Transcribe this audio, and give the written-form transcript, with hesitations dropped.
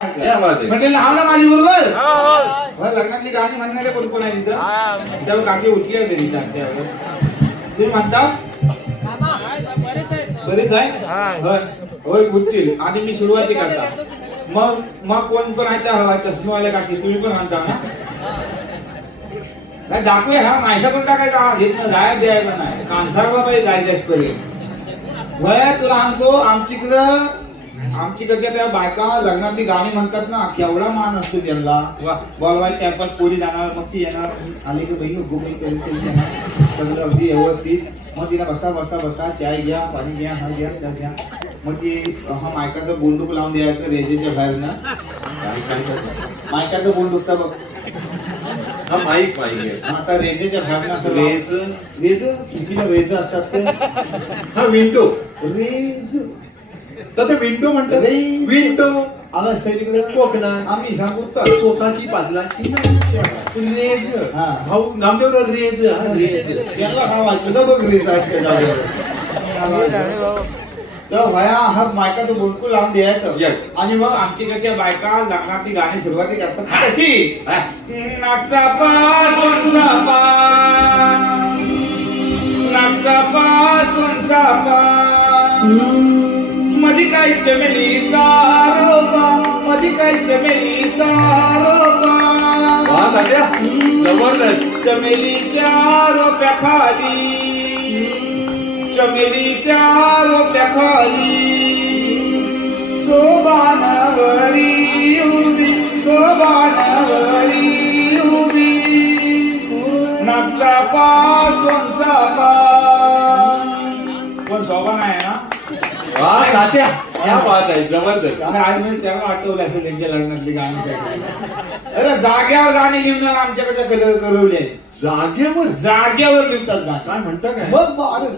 म्हणजे लाव ना माझी बरोबर लग्नातली गाणी म्हणणारे कोण कोण आहे तिथं त्यावर काकी उठली आहे तरी त्यावर तुम्ही म्हणता बरेच आहे होय उठतील आणि मी सुरुवाती करता मग मग कोण कोण आहे त्या चष्मेवाल्या काकी तुम्ही पण म्हणता ना काय दाखवूया हा नाहीशा पण टाकायचा हा घेत ना जायला द्यायचा नाही कांसारला पाहिजे जायच्याच पर्यंत वया तुला सांगतो आमच्याकडच्या त्या बायका लग्नातली गाणी म्हणतात ना केवढा मान असतो त्यांना बोलवाय त्या पण पोरी जाणार मग ती येणार आली की बहीण गोबी करून सगळं अगदी व्यवस्थित मग तिला बसा बसा बसा चाय घ्या पाणी घ्या हा घ्या त्या घ्या मग ती हा मायकाचं बोंडूक लावून द्यायचं रेजेच्या बाहेर ना मायकाचं बोंडूक बघ हा माईक माईक आता रेजेच्या बाहेर ना रेज कितीला रेज असतात हा विंडो रेज तर ते विंडो म्हणतात विंडो आला तिकडे कोकणात आम्ही सांगू तर स्वतःची पाजलाची रेज भाऊ नामदेव रेज रेज याला नाव ऐकलं बघ रेज तर वया हा बायकाचं बोलकू लावून द्यायचं Yes. आणि मग आमच्याकडच्या बायका लग्नातली गाणी सुरुवाती करतात कशी नाचा पासून चापा नाचा पासून चापा मधी काय चमेलीचा रोपा मधी काय चमेलीचा रोपा जबरदस्त चमेलीच्या रोप्याखाली चमेलीच्या रोप्याखाली सोबानावरी उभी सोबानावरी उभी नाचा पासून चापा कोण सोबान आहे ना वा तात्या क्या बात आहे जबरदस्त आज मी त्याला आठवलं असेल त्यांच्या लग्नातली गाणी अरे जाग्यावर गाणी लिहिणार आमच्याकडे करवली आहे जागेवर जाग्यावर लिहितात गाणी काय म्हणता काय मग अरे